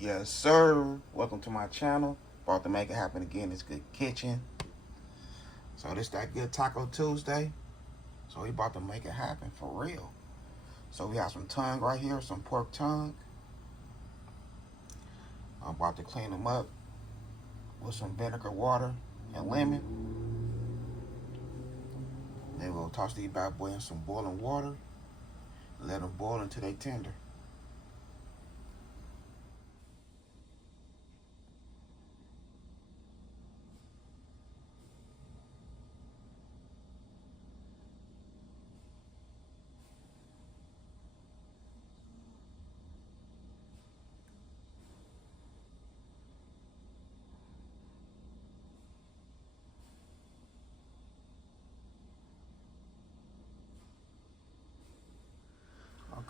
Yes, sir. Welcome to my channel. About to make it happen again. It's Good Kitchen. So this that good Taco Tuesday. So we about to make it happen for real. So we have some tongue right here, some pork tongue. I'm about to clean them up with some vinegar, water, and lemon. Then we'll toss these bad boys in some boiling water. Let them boil until they tender.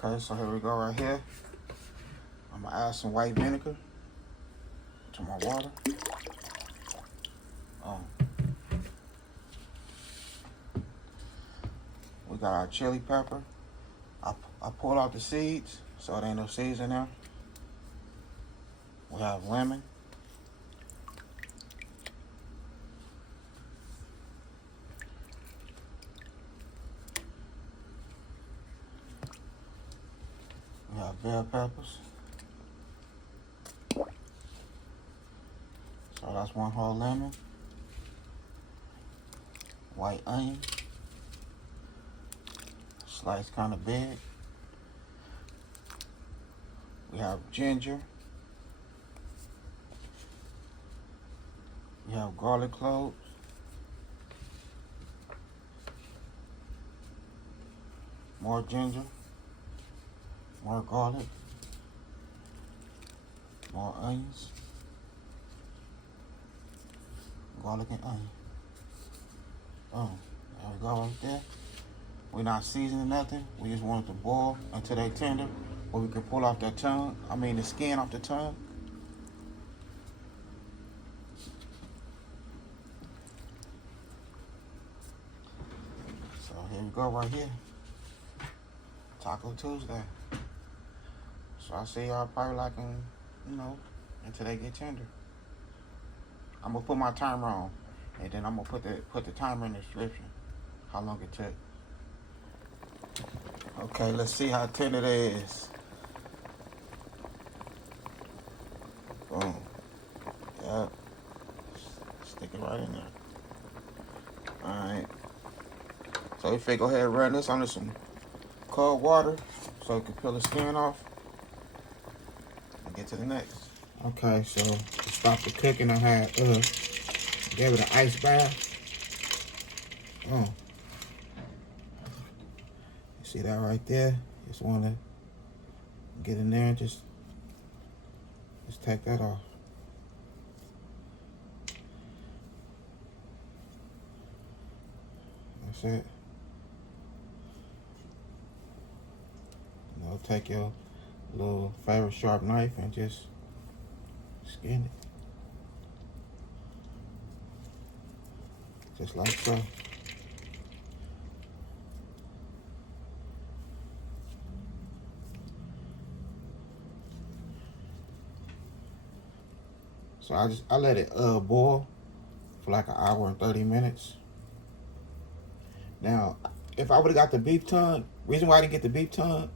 Okay, so here we go right here. I'm gonna add some white vinegar to my water. We got our chili pepper. I pulled out the seeds, so there ain't no seeds in there. We have lemon. We have bell peppers. So that's one whole lemon. White onion. Sliced kind of big. We have ginger. We have garlic cloves. More ginger. More garlic. More onions. Garlic and onion. There we go right there. We're not seasoning nothing. We just want it to boil until they tender. Or we can pull off that tongue. I mean the skin off the tongue. So here we go right here. Taco Tuesday. So I'll see y'all probably like until they get tender. I'm gonna put my timer on, and then I'm gonna put the timer in the description. How long it took. Okay, let's see how tender it is. Boom. Yep. Stick it right in there. Alright. So if we go ahead and run this under some cold water so it can peel the skin off and get to the next. Okay, so to stop the cooking, I had gave it an ice bath. See that right there? Just want to get in there and just take that off. That's it. Take your little favorite sharp knife and just skin it. Just like so. So I let it boil for like an hour and 30 minutes. Now, if I would have got the beef tongue, reason why I didn't get the beef tongue,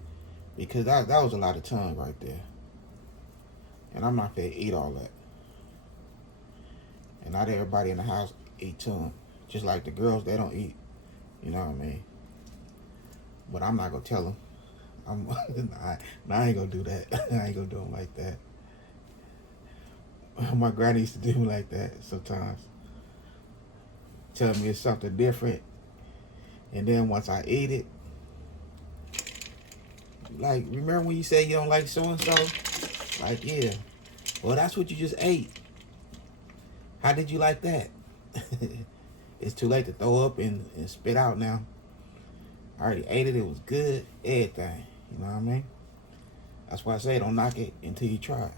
because that was a lot of tongue right there. And I'm not gonna eat all that. And not everybody in the house eat tongue. Just like the girls, they don't eat. You know what I mean? But I'm not gonna tell them. I ain't gonna do that. I ain't gonna do them like that. My granny used to do me like that sometimes. Tell me it's something different. And then once I eat it, like, remember when you say you don't like so-and-so? Like, yeah. Well, that's what you just ate. How did you like that? It's too late to throw up and spit out now. I already ate it. It was good. Everything. You know what I mean? That's why I say don't knock it until you try it.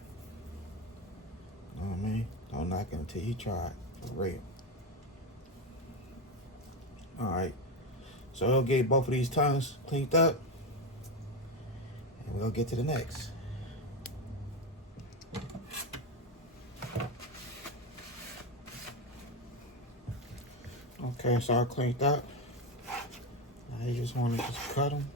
You know what I mean? Don't knock it until you try it. For real. Alright. So we'll get both of these tongues cleaned up. And we'll get to the next. Okay, it's all cleaned up. Now you just want to just cut them.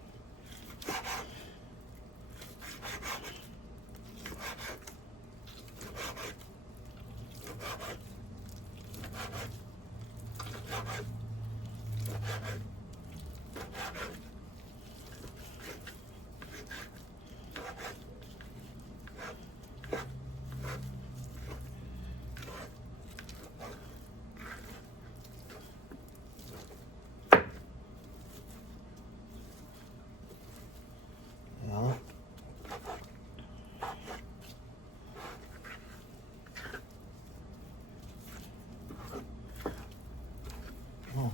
Oh,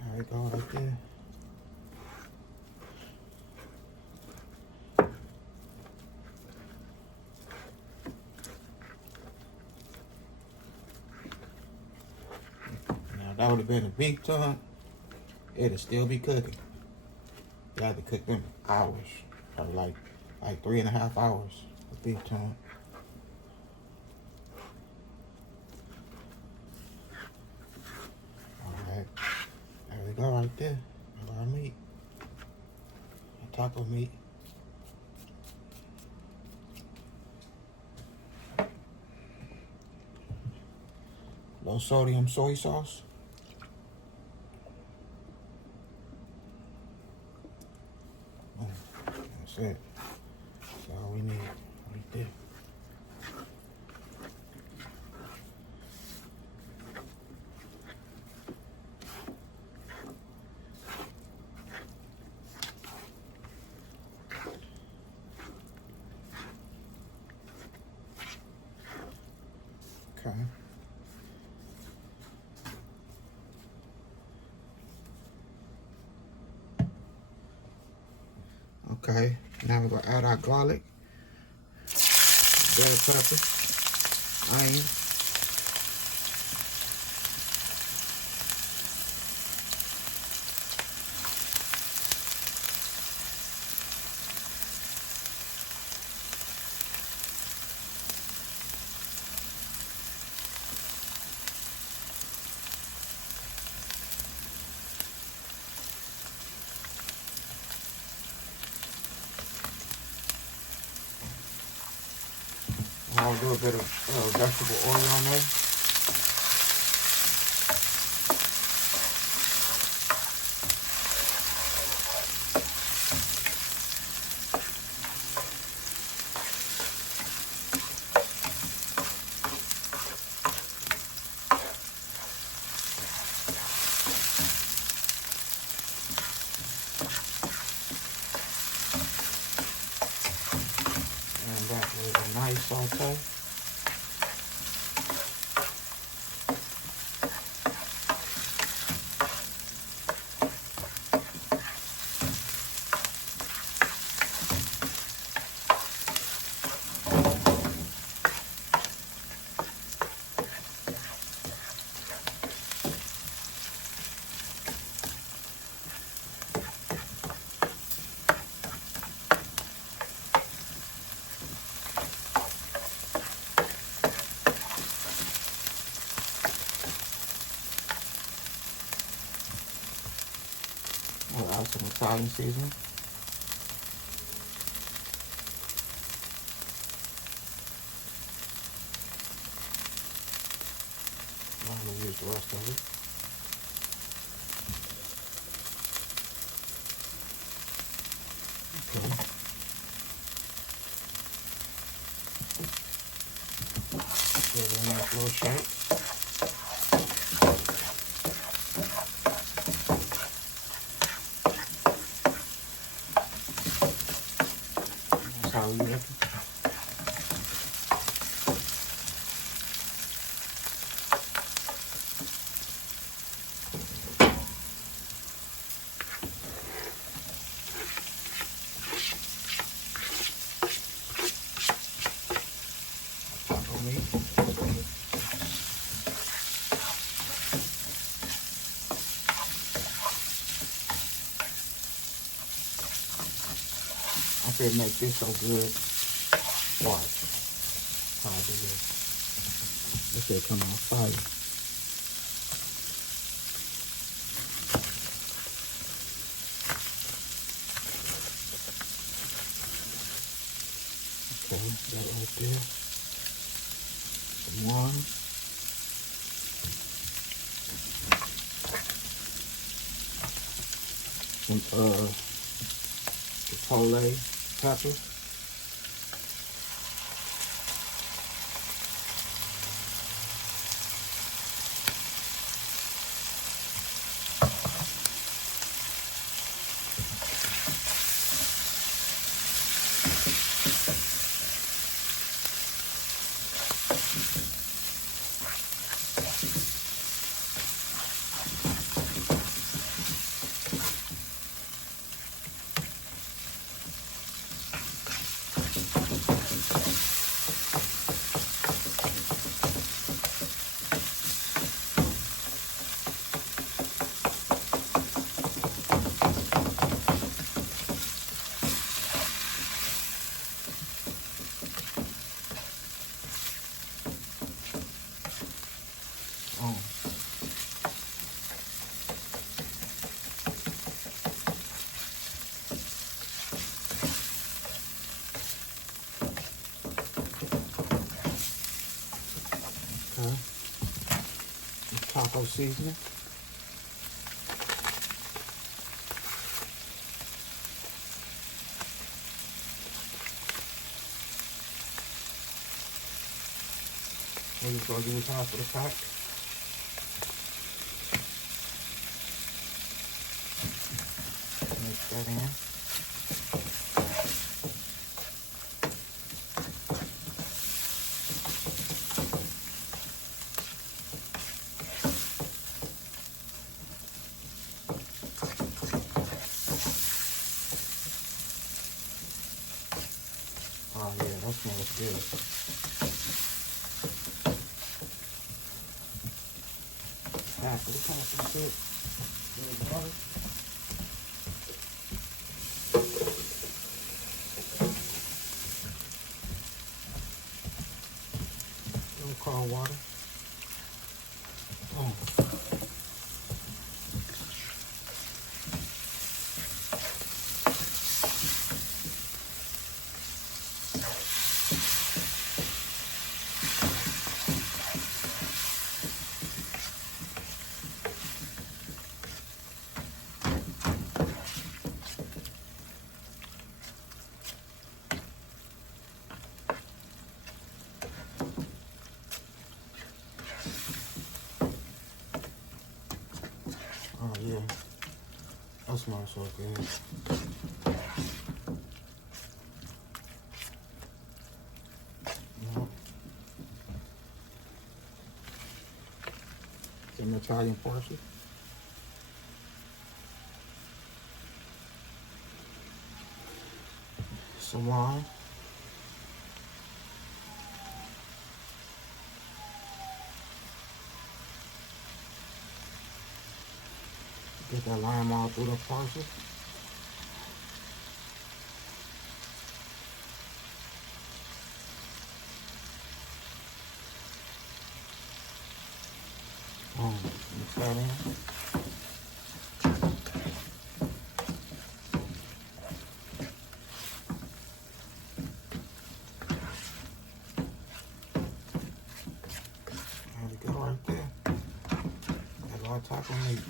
there we go, right there. Now that would have been a beef tongue. It'll still be cooking. You have to cook them hours, or like 3.5 hours of beef tongue. Alright, there we go right there. Our meat. Taco meat. Low sodium soy sauce. That's it. That's all we need right there. Okay. Okay, now we're gonna add our garlic, bell pepper, onion, I'll do a bit of vegetable oil on there. And that was a nice saute. We'll add some Italian seasoning. I'm going to use the rest of it. Okay. Give it a nice little shake. How you looking? Taco meat. I could make this so good. Watch how I do this. This will come on fire. Okay, that right there. One. Some chipotle peppers. Oh. Okay. Taco seasoning. We're just gonna use half of the pack. Mix that in. Oh yeah, that smells good. Half of the pack is good. Little water. Little cold water. Oh. Oh yeah, that smells so good. Yep. Some Italian parsley. Some lime. Get that lime all through the parsley. Mix that in. There we go right there. That's all taco meat.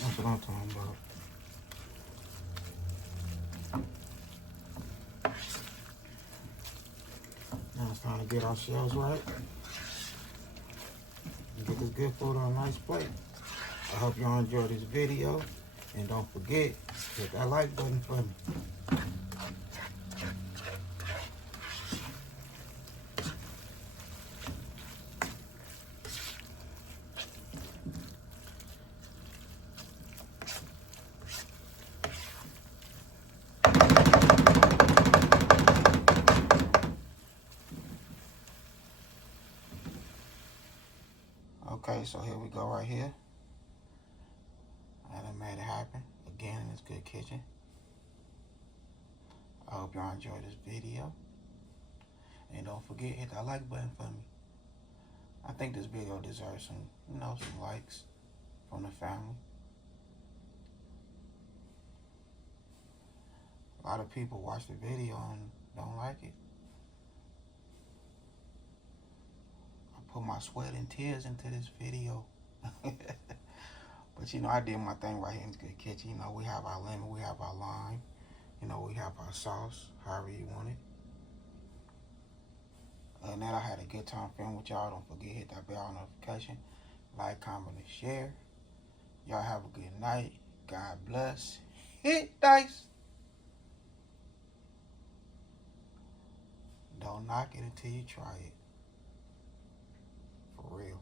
That's what I'm talking about. Now it's time to get our shells right. And get this good food on a nice plate. I hope y'all enjoyed this video. And don't forget, hit that like button for me. Okay, so here we go right here. I done made it happen. Again, in this good kitchen. I hope y'all enjoyed this video. And don't forget, hit that like button for me. I think this video deserves some, some likes from the family. A lot of people watch the video and don't like it. I put my sweat and tears into this video. But I did my thing right here in the kitchen. We have our lemon, we have our lime, we have our sauce, however you want it. Other than that, I had a good time filming with y'all. Don't forget, hit that bell notification, like, comment, and share. Y'all have a good night. God bless. Hit dice. Don't knock it until you try it. For real.